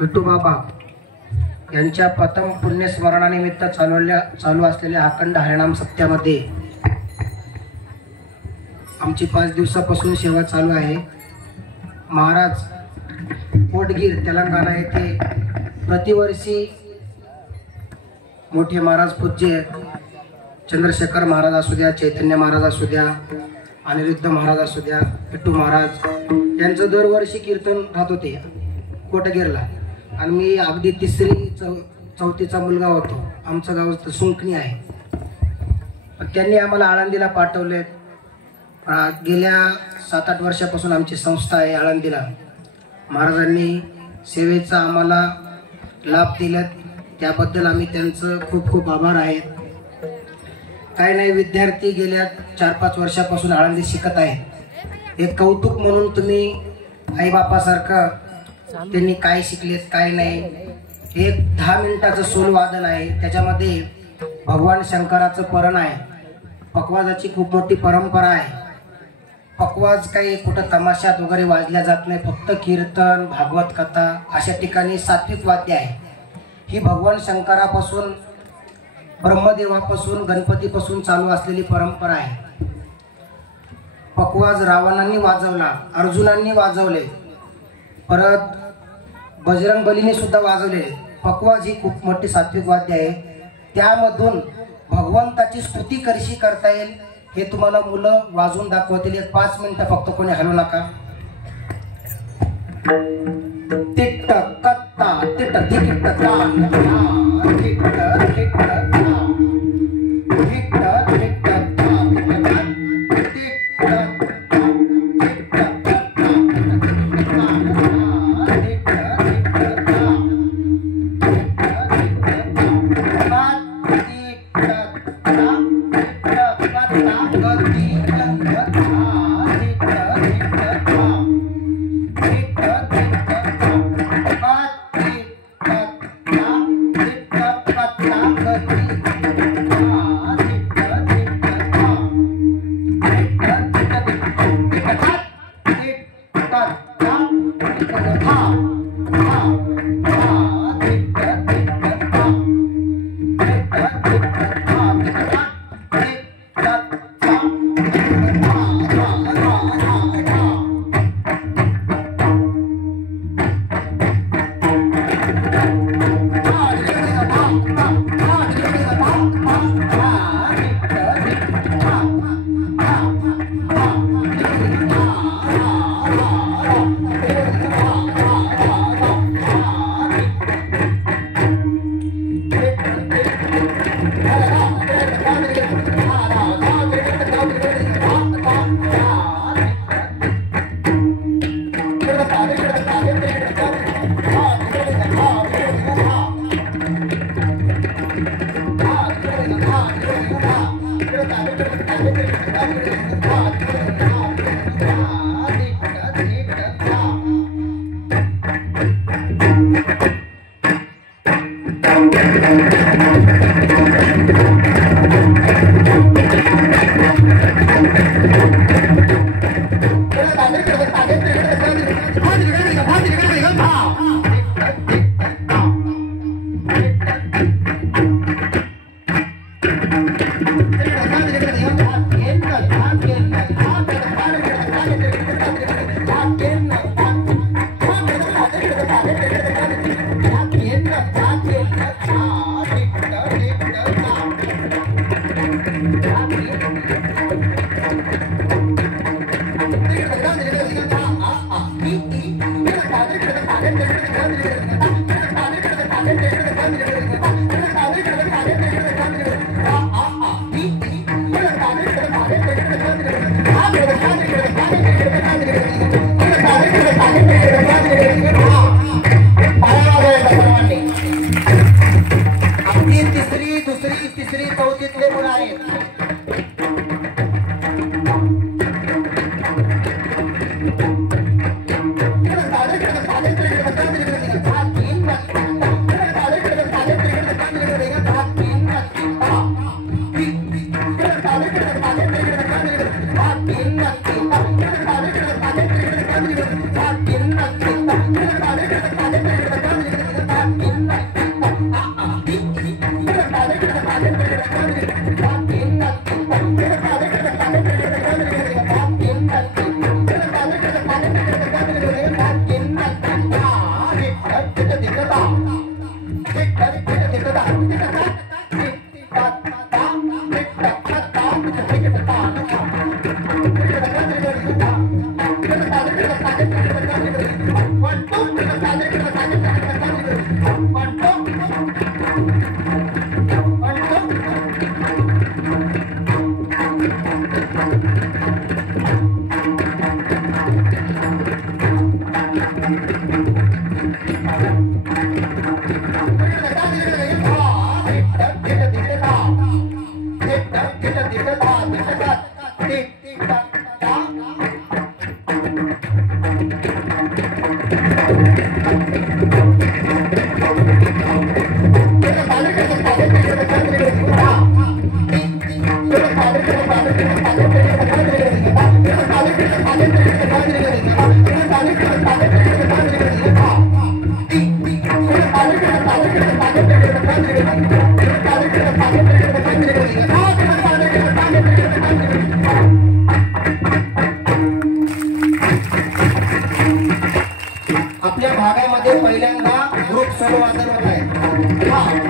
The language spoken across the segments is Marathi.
विठूबाबा यांच्या प्रथम पुण्यस्मरणानिमित्त चालू असलेल्या अखंड हरिनाम सत्यामध्ये आमची 5 दिवसापासून सेवा चालू आहे। महाराज कोटगीर तेलंगणा येथे प्रतिवर्षी मोठे महाराज पूज्य चंद्रशेखर महाराज असू द्या, चैतन्य महाराज असू द्या, अनिरुद्ध महाराज असू द्या, विठू महाराज यांचं दरवर्षी कीर्तन राहत होते कोटगीरला। आणि मी अगदी 3री-4थीचा मुलगा होतो। आमचं गाव सुंकणी आहे। त्यांनी आम्हाला आळंदीला पाठवले। गेल्या 7-8 वर्षापासून आमची संस्था आहे आळंदीला। महाराजांनी सेवेचा आम्हाला लाभ दिला, त्याबद्दल आम्ही त्यांचं खूप खूप आभार आहेत। काही नाही विद्यार्थी गेल्या 4-5 वर्षापासून आळंदीत शिकत आहेत। एक कौतुक म्हणून तुम्ही आईबापासारखं त्यांनी काय शिकलेत काय नाही, हे 10 मिनिटाचं सोल वादन आहे। त्याच्यामध्ये भगवान शंकराचं परण आहे। पकवाजाची खूप मोठी परंपरा आहे। पकवाज काही कुठं तमाशात वगैरे वाजल्या जात नाही, फक्त कीर्तन, भागवत कथा अशा ठिकाणी सात्विक वाद्य आहे। ही भगवान शंकरापासून, ब्रह्मदेवापासून, गणपतीपासून चालू असलेली परंपरा आहे। पकवाज रावणांनी वाजवला, अर्जुनांनी वाजवले, परत बजरंगबलीने सुद्धा वाजवले। पकवाज ही खूप मोठी सात्विक वाद्य आहे। त्यामधून भगवंताची स्तुती कशी करता येईल हे तुम्हाला मुलं वाजवून दाखवतील। 5 मिनिटं फक्त, कोणी हलू नका। तिट्ट कत्ता तिट्ट तिट्ट तान तिट्ट तिट्ट तान तिट्ट तिट्ट तान Thank you. आपल्या भागामध्ये पहिल्यांदा ग्रुप सोलो वादन होत आहे.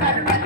Thank you.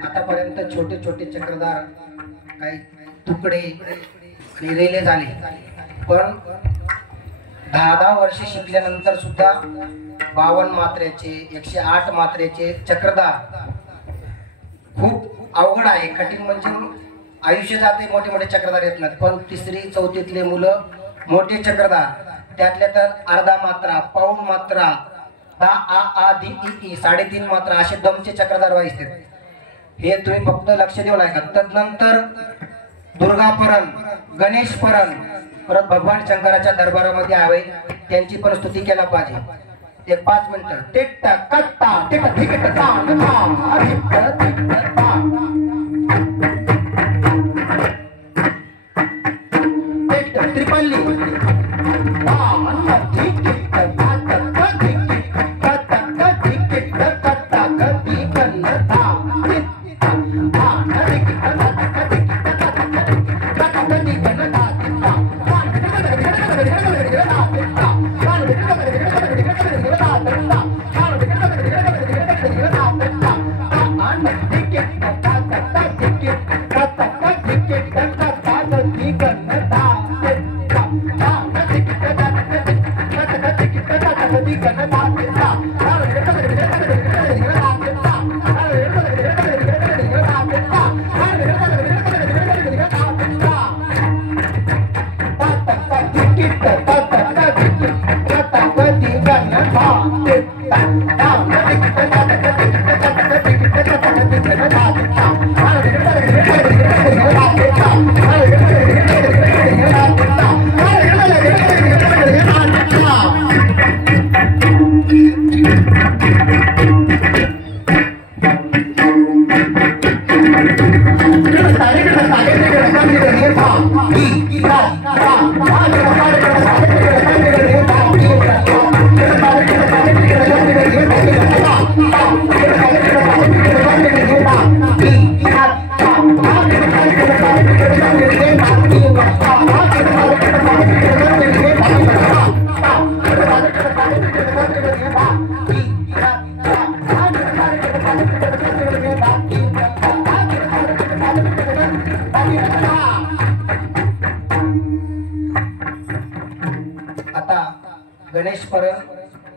आतापर्यंत छोटे छोटे चक्रधार काही तुकडे आणि रेले झाले, पण 10 वर्षे शिकल्यानंतर सुद्धा 52 मात्रेचे 108 मात्रेचे चक्रधार खूप अवघड आहे, कठीण. म्हणजे आयुष्य जाते, मोठे मोठे चक्रधार येत नाहीत, पण 3री 4थीतले मुलं मोठे चक्रधार, त्यातल्या त्यात अर्धा मात्रा, पाऊण मात्रा, आ दी ई 3.5 मात्रा असे दमचे चक्रधार वाजतात. हे तुम्ही फक्त लक्ष देऊन ऐका. तदनंतर दुर्गापरण, गणेशपरण, परत भगवान शंकराच्या दरबारामध्ये आवे, त्यांची पण स्तुती केला पाहिजे. एक 5 मिनिटं. टिट कट्टा टिट टिट तान था टिट टिट ता टिट त्रिपल्ली तान टिट टिट ता ता टिट ता ता टिट टिट ता ता गती कन्नता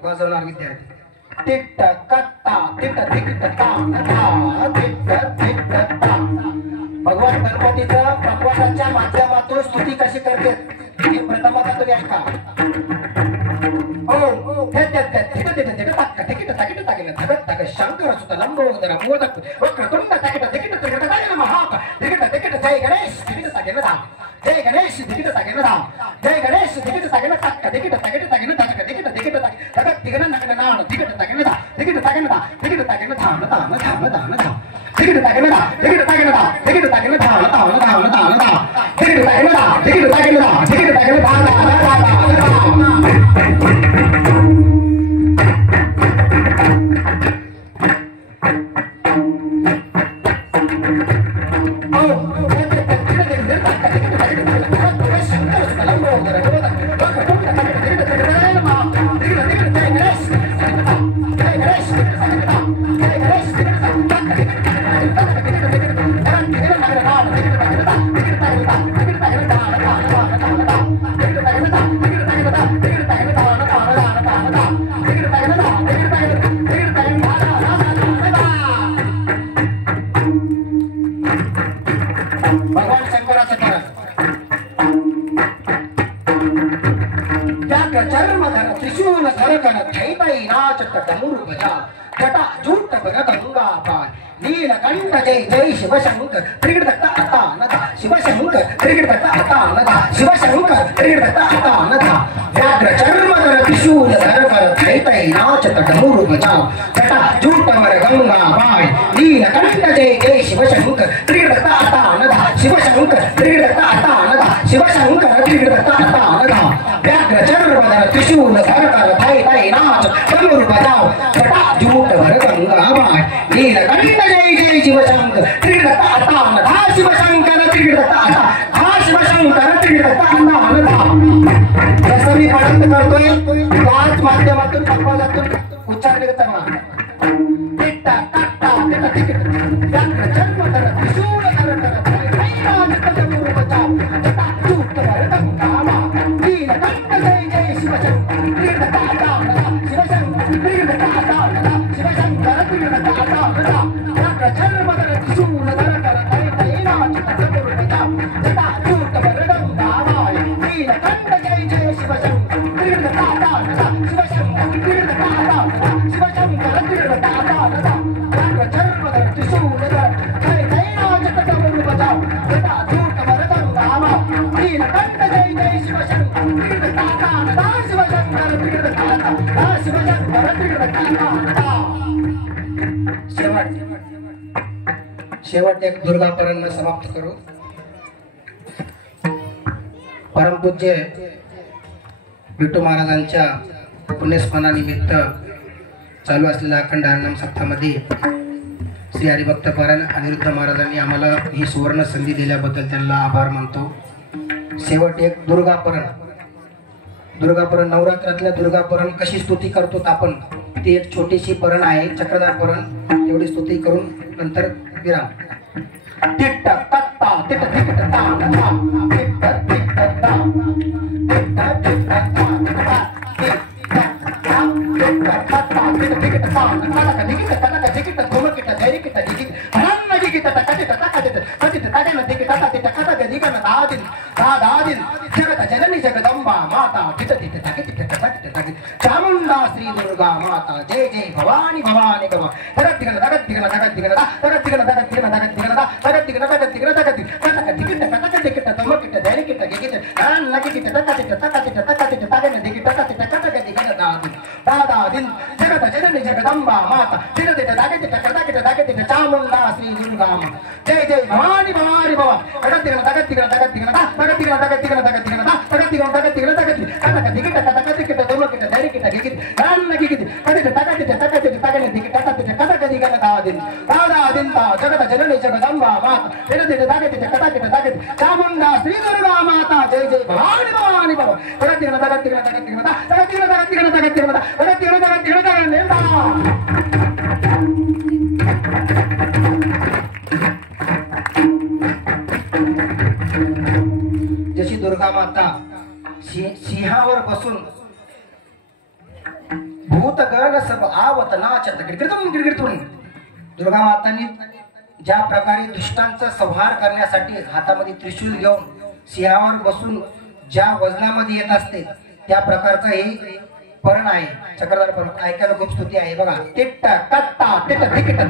वाजवणार विद्यार्थी. टिट कट्टा टिट टिट ता ता टिट टिट ता. भगवान गणपतीचं भगवानाच्या माध्यमातून स्तुती कशी करते हे प्रथमतः तुम्ही ऐका. ओ हे ते टिट टिट टिट तक टिट तकिट तकिन तक तक शंकर सुत लंबोदर मोदक वक्रतुंड तकिट टिट टिट तकिन महाक टिट टिट जय गणेश टिट तकिन धा जय गणेश टिट तकिन धा जय गणेश टिट तकिन तक टिट तकिट तकिन तक टिट टिट तक तिगन नकन नाण टिट तकिन धा टिट तकिन धा टिट तकिन धा धा धा धा धा टिट तकिन धा टिट तकिन धा टिट तकिन धा धा धा धा धा टिट तकिन धा टिट तकिन धा टिट तकिन धा धा धा. भगवान शंकराचं चर्मधर त्रिशूल धरकन थैतै नाचत डमरू बजा जटा जूट बग गंगा पाय नीलकंठ जय जय शिवशंकर त्रिगण दत्त आता नदा शिवशंकर त्रिगण दत्त आता नदा शिवशंकर त्रिगण दत्त आता नदा व्याघ्र चर्मधर त्रिशूल धरकन थैतै नाचत डमरू बजा जटा जूट बग गंगा पाय नीलकंठ जय जय शिवशंकर त्रिगण दत्त आता नदा शिवशंकर त्रिगण दत्त आता नदा शिवशंकर त्रिगण दत्त आता नदा व्याघ्र चर्मधर त्रिशूल धरकन थैतै नाचत डमरू बजा जटा जूट भर गंगाबाई नीलकंठ जय जय शिवशंकर त्रिगता शिवशंकर त्रिगता शिवशंकर त्रिगता जसं मी पठण करतोय त्याच माध्यमातून पप्पाजातून उच्चार करताना टिट्टा टाटा टिट्टा टिकट व्याघ्र जन्म कर त्रिशूळ कर जय जय शिवशंकर शिवशंकर शिवशंकर जन्म कर त्रिशूळ शेवट एक दुर्गापरण समाप्त करू. परमपूज्य विठू महाराजांच्या पुण्यस्मरणानिमित्त चालू असलेल्या अखंड हरिनाम सप्ताहामध्ये श्री हरिभक्त पारायण अनिरुद्ध महाराजांनी आम्हाला ही सुवर्ण संधी दिल्याबद्दल त्यांना आभार मानतो. शेवट एक दुर्गापरण नवरात्रातल्या दुर्गापरण कशी स्तुती करतो आपण ती एक छोटीशी परण आहे, चक्रधार परण. तेवढी स्तुती करून नंतर विराम. टिट्ट कत्ता टिट्ट टिट्ट ता ता टिट्ट टिट्ट ता टिट्ट टिट्ट ता ता टिट्ट कत्ता टिट्ट टिट्ट ता ता टिट्ट टिट्ट धुमकिट धैर्यकिट दिगित हरन्न दिगित तकटिट तकटिट कटिट तगन दिगित तकटिट कटग दिगन दादिन जगत जननी जगदंबा माता टिट्ट टिट्ट तकटिट तकटिट तकटिट चामुंडा श्री दुर्गा माता जय जय भवानी भवानी गवा तगत दिगन तगत दिगन तगत दिगन तगत दिगन तगत दिगन तगत दिगन तगत दिगन तगत दिगन तगत कटक दिगिट कटक दिगिट धुमकिट धैर्यकिट गिगिट हरन्न लगिट तकटिट तकटिट तकटिट तगन दिगिट तकटिट कटग दिगन दादिन जगत जननी जगदंबा माता टिट्ट टिट्ट तकटिट कटकिट तकटिट चामुंडा श्री दुर्गा जय जय भवानी भवानी भवा तगत दिगन तगत दिगन तगत दिगन तगत दिगन तगत दिगन तगत दिगन तगत दिगन तगत दिगन तगत कटक दिगिट कटक दिगिट धुमकिट धैर्यकिट गिगिट हरन्न गिगिट कटिट तकटिट तकटिट तगन दिगिट तकटिट कटक दिगन दादिन ता जगत जननी जगदंबा माता टिट्ट टिट्ट तकटिट कटकिट तगत चामुंडा श्री दुर्गा माता जय जय भवानी भवानी भवा तगत दिगन तगत दिगन तगत दिगन तगत दिगन तगत दिगन तगत दिगन तगत दिगन तगत दिगन तगन जशी दुर्गा माता सिंहावर बसून भूतगण सब आवत नाचत गिरगिरतून दुर्गा मातांनी ज्या प्रकारे दुष्टांचा संहार करण्यासाठी हातामध्ये त्रिशूल घेऊन सिंहावर बसून ज्या वजनामध्ये येत असते त्या प्रकारचं हे परण आहे, चक्रधार परण. ऐकायला खूप स्तुती आहे बघा. टिट्ट कत्ता टिट्ट टिकिट ता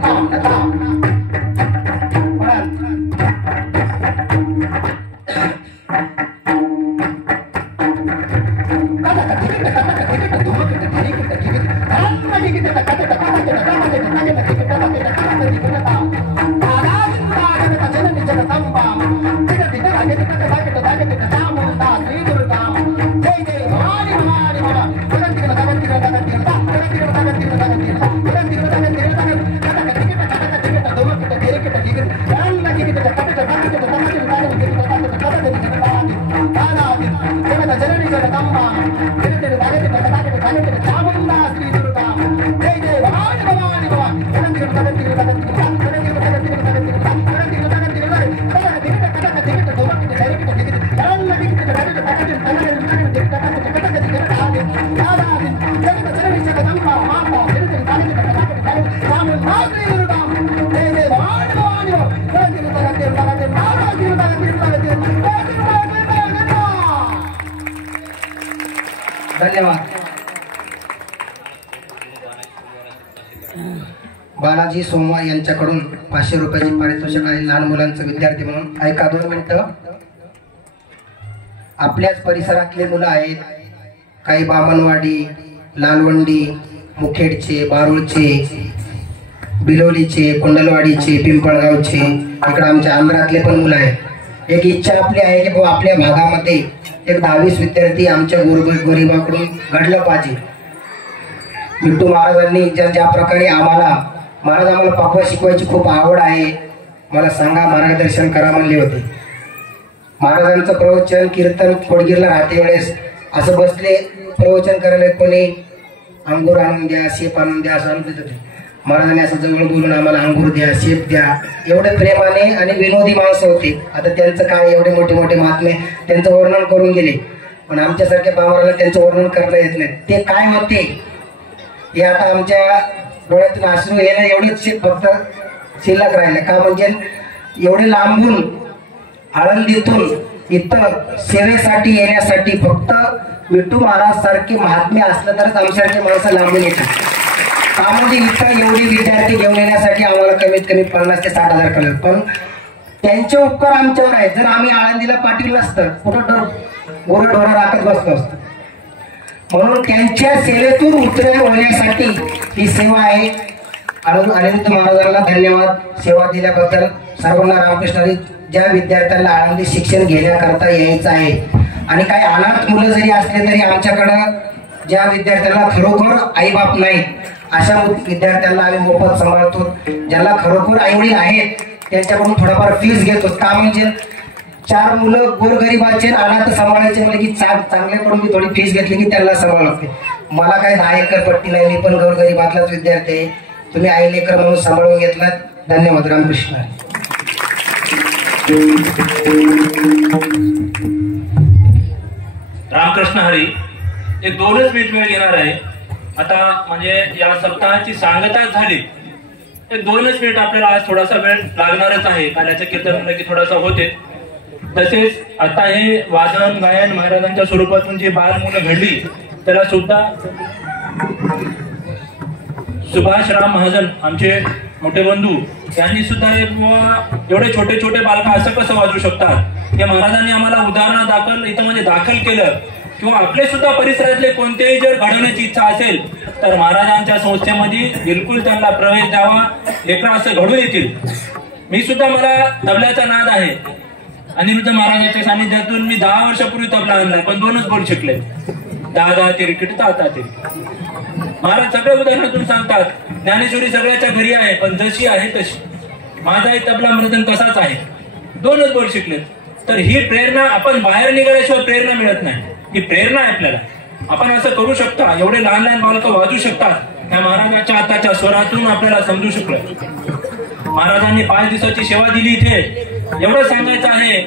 धन्यवाद. बालाजी सोमवार यांच्याकडून 500 रुपयाची पारितोषिक आहे लहान मुलांचं विद्यार्थी म्हणून. ऐका 2 मिनिटं. आपल्याच परिसरातले मुलं आहेत, काही बामणवाडी, लालवंडी, मुखेडचे, बारूळचे, बिलोलीचे, कोंडलवाडीचे, पिंपळगावचे, इकडे आमच्या आंध्रातले पण मुलं आहेत. एक इच्छा आपली आहे की आपल्या भागामध्ये एक 10-20 विद्यार्थी आमच्या गोरगरिबाकडून घडलं पाहिजे. विठ्ठल महाराजांनी ज्या प्रकारे आम्हाला पापा शिकवायची खूप आवड आहे, मला सांगा मार्गदर्शन करा म्हणले होते. महाराजांचं प्रवचन कीर्तन खोडगीरला राहते वेळेस असं बसले प्रवचन करायला, कोणी अंगूर आणून द्या, शेप आणून द्या असं आणून देत होते. महाराजांनी असं जवळ बोलून आम्हाला अंगूर द्या, शेप द्या, एवढे प्रेमाने आणि विनोदी माणसं होते. आता त्यांचं काय एवढे मोठे मोठे महात्मे त्यांचं वर्णन करून गेले, पण आमच्यासारख्या पामराला त्यांचं वर्णन करता येत नाही. ते काय होते हे आता आमच्या डोळ्यातून अश्रू येणं एवढेच फक्त शिल्लक राहिले. का म्हणजे एवढे लांबून आळंदीतून इथं सेवेसाठी येण्यासाठी फक्त विठ्ठल महाराज सारखे महात्मे असलं तरच आमच्यासारखे माणसं लांबून येतात. का म्हणजे इथं एवढे विद्यार्थी घेऊन येण्यासाठी आम्हाला कमीत कमी 50,000 ते 60,000 कळलं. पण त्यांचे उपकार आमच्यावर आहेत. जर आम्ही आळंदीला पाठवलं असतं कुठं गोरढोरा राखत बसलो असतो. म्हणून त्यांच्या सेवेतून उतरण होण्यासाठी ही सेवा आहे. अनिरुद्ध महाराजांना धन्यवाद सेवा दिल्याबद्दल. सर्वांना रामकृष्ण हरी. ज्या विद्यार्थ्यांना आळंदी शिक्षण घेण्याकरता यायचं आहे आणि काही अनाथ मुलं जरी असले तरी आमच्याकडं ज्या विद्यार्थ्यांना खरोखर आईबाप नाही अशा विद्यार्थ्यांना आम्ही मोफत सांभाळतो. ज्यांना खरोखर आईवडील आहेत त्यांच्याकडून थोडाफार फीस घेतो. का म्हणजे 4 मुलं गोरगरिबाचे अनाथ सांभाळायचे म्हणजे की चांगल्याकडून मी थोडी फीस घेतली की त्यांना सांभाळ लागते. मला काही 10 एकर पट्टी नाही, मी पण गोरगरिबातलाच विद्यार्थी आहे. तुम्ही आई लेकर म्हणून सांभाळून घेतलात. धन्यवाद. रामकृष्ण. रामकृष्ण हरी. एक 2च मिनिट वेळ घेणार आहे आता. म्हणजे या सप्ताहाची सांगता झाली. एक 2च मिनिट आपल्याला आज थोडासा वेळ लागणारच आहे. काल्याच्या कीर्तन की थोडासा होते. तसेच आता हे वादन गायन महाराजांच्या स्वरूपातून जी बाल मुलं घडली त्याला सुद्धा सुभाषराम महाजन आमचे मोठे बंधू यांनी सुद्धा एवढे छोटे छोटे बालक असं कसं वाजू शकतात हे महाराजांनी आम्हाला उदाहरण दाखल केलं. किंवा आपले सुद्धा परिसरातले कोणतेही जर घडवण्याची इच्छा असेल तर महाराजांच्या संस्थेमध्ये बिलकुल त्यांना प्रवेश द्यावा. लेकरं असं घडून येतील. मी सुद्धा मला तबल्याचा नाद आहे. अनिरुद्ध महाराजांच्या सानिध्यातून मी 10 वर्षापूर्वी तबला आणलाय, पण 2च बोल शिकले. दादा तिरकिट ताता तिरकिट. महाराज सगळ्या उदाहरणातून सांगतात ज्ञानेश्वरी सगळ्याच्या घरी आहे पण जशी आहे तशी. माझाही तबला मृदंग तसाच आहे. 2च बोल शिकले. तर ही प्रेरणा आपण बाहेर निघाल्याशिवाय प्रेरणा मिळत नाही. ही प्रेरणा आहे आपल्याला. आपण असं करू शकता. एवढे लहान लहान बालकं वाजू शकतात. त्या महाराजांच्या आताच्या स्वरातून आपल्याला समजू शकलं. महाराजांनी 5 दिवसाची सेवा दिली इथे. एवढं सांगायचं आहे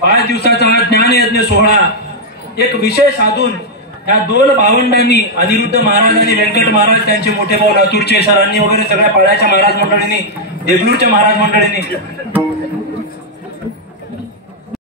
5 दिवसाचा हा ज्ञानयज्ञ सोहळा एक विषय साधून या 2 भावंडांनी अनिरुद्ध महाराज आणि व्यंकट महाराज त्यांचे मोठे भाऊ लातूरचे सरांनी वगैरे सगळ्या पाड्याच्या महाराज मंडळींनी देगलूरच्या महाराज मंडळींनी